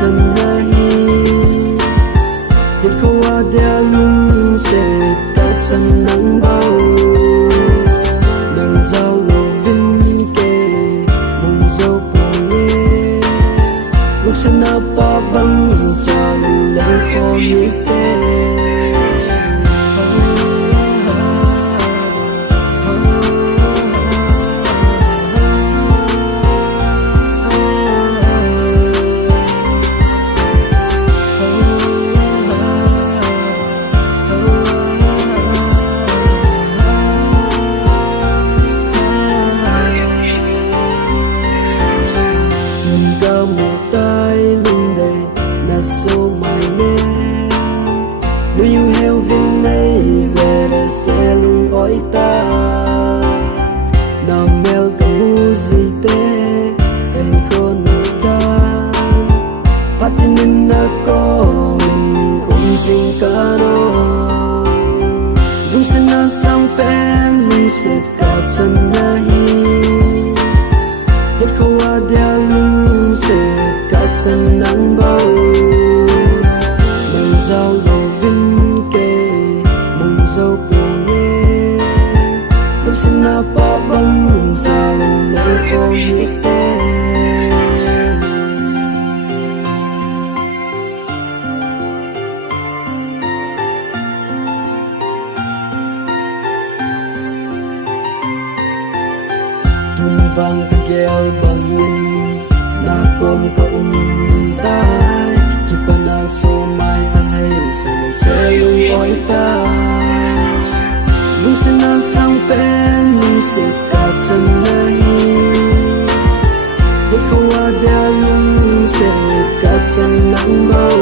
chân nahi hiện khâu ada lungset cả chân nắng bao đừng giao lộ vinh kề mong dâu cùng nghe lúc sen apa băng cha lên khó như thế. So my name nếu you heo vinh này về để xe lung ỏi ta nào mel cả mu gì thế kênh khôn ta phát nên na con dinh cả nó đúng sẽ na SANGPEN LUNGSET cả chân nahi hết khâu ada LUNGSET cả chân nắng bao giao lộ vinh kề mong dâu cùng nghe lúc xin apa băng ra lên khó như thế. Thun vang ta gheo bangin na kom ka tay kipana so mai sẽ lung ỏi ta lúc sẽ na SANGPEN LUNGSET cả chân nahi hết khâu ada lungset cả chân nắng bao